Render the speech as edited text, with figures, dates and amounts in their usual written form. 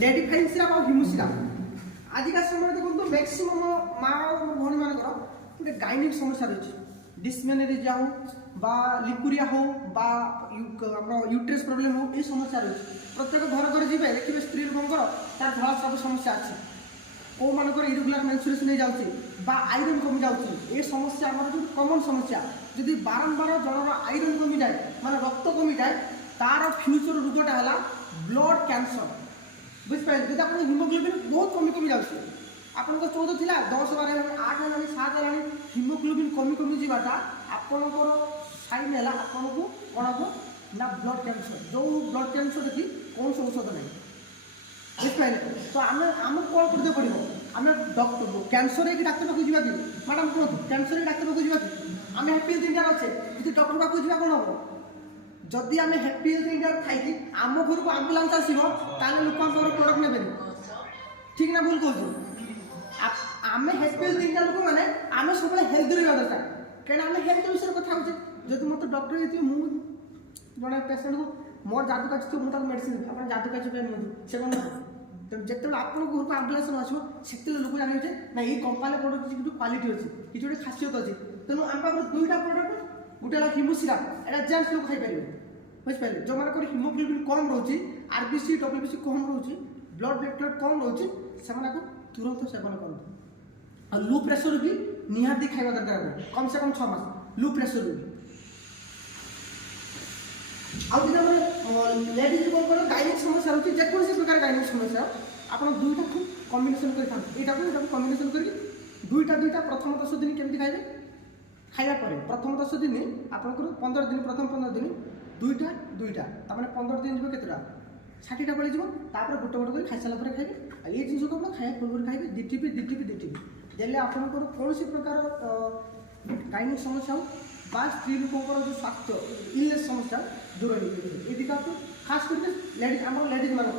lady fine syrup আর Himu syrup আজিকা সময় দেখুন maximum মা ভଉଣୀ ମାନଙ୍କର ଗୋଟେ ଗାଇନିକ୍ ସମସ୍ୟା ରହିଛି ডিসমেনোরিয়া হোক বা লিকুরিয়া হোক বা আমরা ইউট্রেস প্রোবলেম হোক এই সমস্যা রয়েছে প্রত্যেক ঘর ঘরে যাবে দেখবে স্ত্রী লোকଙ୍କର তার ধরা সব সমস্যা আছে কেউମାନଙ୍କର ইরেগুলার মেনসুরেসন হয়ে যাচ্ছে বা আইরন কমি যাচ্ছে এই সমস্যা আমার যে কমন সমস্যা যদি বারম্বার জনর আইরন কমি যায় মানে রক্ত কমি যায় তার ফিউচর রোগটা হল ব্লড ক্যান্সর বুঝিপারে যদি আপনার হিমোগ্লোবিন বহুত কমি কমি যাচ্ছে আপনার 14 লা 10 বার 8 হলানি 7 হলানি হিমোগ্লোবিন কমি কমি যাওয়াটা আপনার সাইন হল আপনার কোণ হব না ব্লড ক্যান্সর যে ব্লড ক্যান্সর কি কৌশি ঔষধ নাই বুঝিপারে তো আমি কোণ করতে পড়ব আমি ডক্টর ক্যান্সর কি ডাক্তার পাখু যা কি ম্যাডাম কুহতু ক্যান্সর ডাক্তার পাখু যা কি আমি হ্যাপি হেলথ ইন্ডিয়া অছে যদি ডক্টর পাখু যা কোণ হব যদি আমি হ্যাপি হেলথ ইন্ডিয়া থাকি আম ঘরক আম্বুলান্স আসব তাহলে লোক প্রডক্ট নেবেন ঠিক না ভুল কହୁଛୁ আমি হ্যাপি হেলথ ইন্ডিয়া লোক মানে আমি সবুলে হেলথি রহবা দরকার কারণ আমি হেলথ বিষয়ে কথা হচ্ছে যদি মতো ডক্টর হয়েছি মু জনে পেসেন্ট মোর জাদু কাছি তো মু তাকে মেডিসিন আপনার জাদু কাছি নিয়ন্তু সে কোণ যেতবে আপনার ঘরক আম্বুলান্স আসব সেতে লোক জানিবে যে না এই কোম্পানি প্রডক্ট কিছু কোয়ালিটি আছে কিছু গোটে খাসিয়ত আছে তেমন আমার পাখে দুইটা প্রডক্ট গোটে হল হিমু সিরাপ এটা জেন্টস লোক খাইপারে বুঝিপারে যে হিমোগ্লোবিন কম রয়েছে আরবিসি ডব্লিউবিসি কম রয়েছে ব্লড প্লেটলেট কম রয়েছে সে তুরন্ত সেবন করতে আর লো প্রেসর भी निहाती खाଇବା दरकार कम से कम 6 मास लो प्रेसर भी आउ जे हमर लेडीज को कोन गाइनिक समस्या होती जे कोन से प्रकार गाइनिक समस्या आपण दुईटा को कॉम्बिनेशन करि थान एटा को कॉम्बिनेशन करि दुईटा प्रथम 10 दिन केमति खाइबे खाइबा परे प्रथम 10 दिन आपण को 15 दिन प्रथम 15 दिन दुईटा ता माने 15 दिन जिवो केतरा 60टा पळे जिवो तापर गोटे गोटे कर खाइ साला परे खाइबे आ ए जिंस को आपण खाया पूर्व खाइबे दिटिपि देले आपनकर कौन प्रकार गाइनिक समस्या हो बा स्त्री लोकर जो स्वास्थ्य इलनेस समस्या दूर हो ये दिखा खास करके लेडीज आम लेडीज मान